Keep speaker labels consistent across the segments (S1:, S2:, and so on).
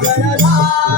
S1: बदलला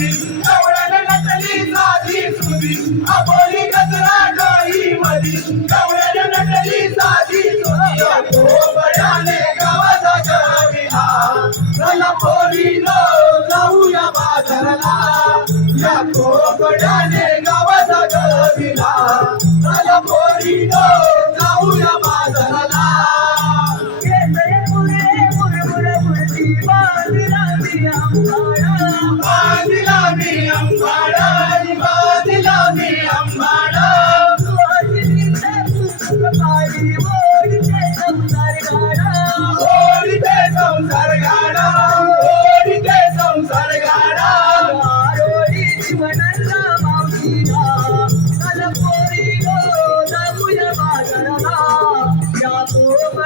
S1: सुधी नवऱ्याने नटली साधी सुधी.
S2: अबोली कचरा डाळी मधी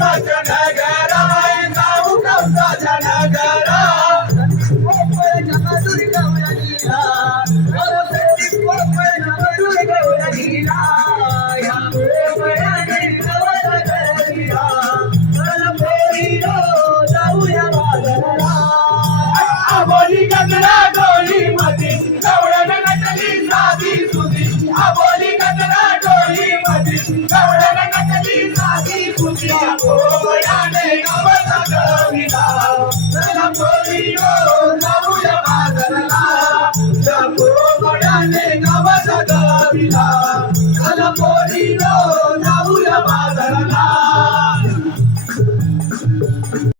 S2: Stop Hallelujah.